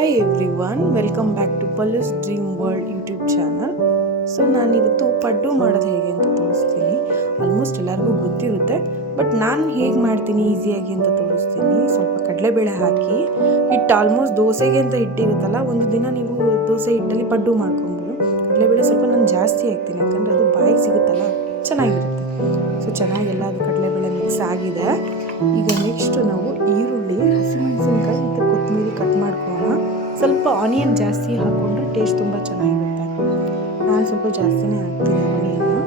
Hi everyone, welcome back to Pallu's dream world YouTube channel. So ನಾನಿವತ್ತು ಪಡ್ಡು ಮಾಡೋದು ಹೇಗೆ ಅಂತ ತೋರಿಸ್ತೀನಿ. ಆಲ್ಮೋಸ್ಟ್ ಎಲ್ಲರಿಗೂ ಗೊತ್ತಿರುತ್ತೆ, ಬಟ್ ನಾನು ಹೇಗೆ ಮಾಡ್ತೀನಿ ಈಸಿಯಾಗಿ ಅಂತ ತೋರಿಸ್ತೀನಿ. ಸ್ವಲ್ಪ ಕಡಲೆಬೇಳೆ ಹಾಕಿ ಹಿಟ್ಟು, ಆಲ್ಮೋಸ್ಟ್ ದೋಸೆಗೆ ಅಂತ ಹಿಟ್ಟಿರುತ್ತಲ್ಲ, ಒಂದು ದಿನ ನೀವು ದೋಸೆ ಹಿಟ್ಟಲ್ಲಿ ಪಡ್ಡು ಮಾಡ್ಕೊಬೋದು. ಕಡಲೆಬೇಳೆ ಸ್ವಲ್ಪ ನಾನು ಜಾಸ್ತಿ ಹಾಕ್ತೀನಿ, ಯಾಕಂದರೆ ಅದು ಬಾಯಿಗೆ ಸಿಗುತ್ತಲ್ಲ, ಚೆನ್ನಾಗಿರುತ್ತೆ. ಸೊ ಚೆನ್ನಾಗೆಲ್ಲ ಅದು ಕಡಲೆಬೇಳೆ ಮಿಕ್ಸ್ ಆಗಿದೆ. ಈಗ ನೆಕ್ಸ್ಟ್ ನಾವು ಈರುಳ್ಳಿ, ಹಸಿಮೆಣಸಿನ್ಕಾಯಿ ಮತ್ತು ಕೊತ್ತಂಬರಿ ಕಟ್ ಮಾಡ್ಕೊಳ್ಳೋಣ. ಸ್ವಲ್ಪ ಆನಿಯನ್ ಜಾಸ್ತಿ ಹಾಕ್ಕೊಂಡ್ರೆ ಟೇಸ್ಟ್ ತುಂಬ ಚೆನ್ನಾಗಿರುತ್ತೆ. ನಾನು ಸ್ವಲ್ಪ ಜಾಸ್ತಿನೇ ಹಾಕ್ತೀನಿ ಆನಿಯನ್ನು.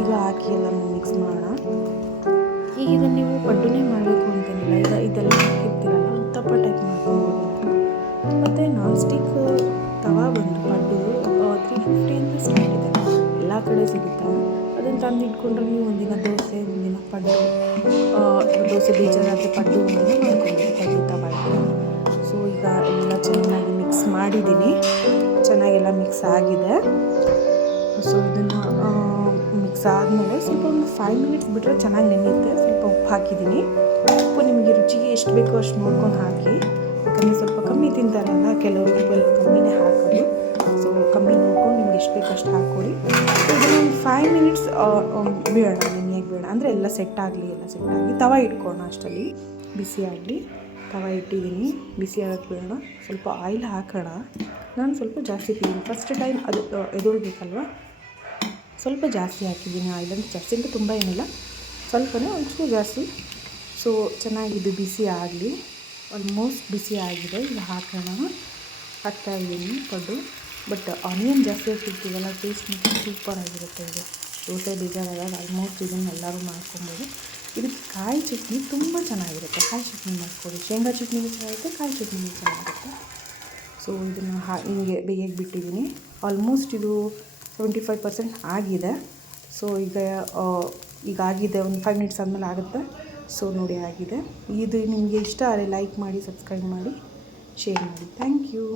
ಈಗ ಹಾಕಿ ಎಲ್ಲ ಮಿಕ್ಸ್ ಮಾಡೋಣ. ಈಗ ಇದನ್ನು ನೀವು ಪಡ್ಡುನೇ ಮಾಡಬೇಕು ಅಂತೇನಿಲ್ಲ, ಈಗ ಇದೆಲ್ಲ ಹಾಕಿರ್ತೀರಲ್ಲ, ಉತ್ತಪ್ಪ ಟೈಪ್ ಮಾಡ್ಕೊಬೋದು. ಮತ್ತು ನಾನ್ ಸ್ಟಿಕ್ ತವಾ ಬಂದು ಪಡ್ಡು 350 ಅಂತ ಸ್ಟಾರ್ಟ್ ಇದೆ, ಎಲ್ಲ ಕಡೆ ಸಿಗುತ್ತೆ. ಅದನ್ನು ತಂದು ಇಟ್ಕೊಂಡ್ರೆ ನೀವು ಒಂದಿನ ದೋಸೆ, ಒಂದಿನ ಪಡ್ಡು, ದೋಸೆ ಬೇಜಾರಾದರೆ ಪಡ್ಡು ಒಂದಿನ ಮಾಡ್ಕೊಬೋದು, ಪಡ್ಡು ತವಾ ಇಟ್ಟು. ಸೊ ಈಗ ಎಲ್ಲ ಚೆನ್ನಾಗಿ ಮಿಕ್ಸ್ ಮಾಡಿದ್ದೀನಿ, ಚೆನ್ನಾಗೆಲ್ಲ ಮಿಕ್ಸ್ ಆಗಿದೆ. ಸೊ ಇದನ್ನು ಮಿಕ್ಸ್ ಆದಮೇಲೆ ಸ್ವಲ್ಪ ಒಂದು 5 ಮಿನಿಟ್ಸ್ ಬಿಟ್ಟರೆ ಚೆನ್ನಾಗಿ ನೆನೆಯುತ್ತೆ. ಸ್ವಲ್ಪ ಉಪ್ಪು ಹಾಕಿದ್ದೀನಿ. ಉಪ್ಪು ನಿಮಗೆ ರುಚಿಗೆ ಎಷ್ಟು ಬೇಕೋ ಅಷ್ಟು ನೋಡ್ಕೊಂಡು ಹಾಕಿ, ಯಾಕಂದರೆ ಸ್ವಲ್ಪ ಕಮ್ಮಿ ತಿಂತಾರಲ್ಲ ಕೆಲವರು, ಉಪ್ಪಲ್ಲಿ ಕಮ್ಮಿನೇ ಹಾಕೋದು. ಸೊ ಕಮ್ಮಿ ನೋಡ್ಕೊಂಡು ನಿಮ್ಗೆ ಎಷ್ಟು ಬೇಕೋ ಅಷ್ಟು ಹಾಕ್ಕೊಳ್ಳಿ. ಇದನ್ನು ಒಂದು 5 ಮಿನಿಟ್ಸ್ ಬೇಡ, ನೆನೆಯೋಕ್ಕೆ ಬೇಡ, ಅಂದರೆ ಎಲ್ಲ ಸೆಟ್ ಆಗಲಿ ತವಾ ಇಟ್ಕೊಳ್ಳೋಣ. ಅಷ್ಟರಲ್ಲಿ ಬಿಸಿ ಆಗಲಿ. ತವಾ ಇಟ್ಟಿದ್ದೀನಿ, ಬಿಸಿ ಆಗಕ್ಕೆ ಬೇಡ. ಸ್ವಲ್ಪ ಆಯಿಲ್ ಹಾಕೋಣ. ನಾನು ಸ್ವಲ್ಪ ಜಾಸ್ತಿ ತಿಂತೀನಿ, ಫಸ್ಟ್ ಟೈಮ್ ಅದು ಎದುಳ್ಬೇಕಲ್ವ, ಸ್ವಲ್ಪ ಜಾಸ್ತಿ ಹಾಕಿದ್ದೀನಿ ಆಯಿಲ್. ಅಂತ ಜಾಸ್ತಿ ಅಂತ ತುಂಬ ಏನಿಲ್ಲ, ಸ್ವಲ್ಪನೇ, ಒಂಚೂರು ಜಾಸ್ತಿ. ಸೊ ಚೆನ್ನಾಗಿದ್ದು ಬಿಸಿ ಆಗಲಿ. ಆಲ್ಮೋಸ್ಟ್ ಬಿಸಿ ಆಗಿದೆ. ಈಗ ಹಾಕ್ತಾಯಿದ್ದೀನಿ ಪಡ್ಡು. ಬಟ್ ಆನಿಯನ್ ಜಾಸ್ತಿ ಹಾಕಿರ್ತೀವಲ್ಲ, ಟೇಸ್ಟ್ ಮತ್ತು ಸೂಪರ್ ಆಗಿರುತ್ತೆ. ಇದು ದೋಸೆ ಬೇಜಾರಾದಾಗ ಆಲ್ಮೋಸ್ಟ್ ಇದನ್ನು ಎಲ್ಲರೂ ಮಾಡ್ಕೊಬೋದು. ಇದಕ್ಕೆ ಕಾಯಿ ಚಟ್ನಿ ತುಂಬ ಚೆನ್ನಾಗಿರುತ್ತೆ. ಕಾಯಿ ಚಟ್ನಿ ಮಾಡ್ಕೊಳ್ಳಿ, ಶೇಂಗಾ ಚಟ್ನಿಗೂ ಚೆನ್ನಾಗಿರುತ್ತೆ, ಕಾಯಿ ಚಟ್ನಿಗೂ ಚೆನ್ನಾಗಿರುತ್ತೆ. ಸೊ ಇದನ್ನು ಹಿಂಗೆ ಬೇಯಕ್ಕೆ ಬಿಟ್ಟಿದ್ದೀನಿ. ಆಲ್ಮೋಸ್ಟ್ ಇದು 75% ಆಗಿದೆ. ಸೊ ಈಗ ಆಗಿದೆ, ಒಂದು 5 ಮಿನಿಟ್ಸ್ ಆದಮೇಲೆ ಆಗುತ್ತೆ. ಸೊ ನೋಡಿ ಆಗಿದೆ. ಇದು ನಿಮಗೆ ಇಷ್ಟ ಆದರೆ ಲೈಕ್ ಮಾಡಿ, ಸಬ್ಸ್ಕ್ರೈಬ್ ಮಾಡಿ, ಶೇರ್ ಮಾಡಿ. Thank you.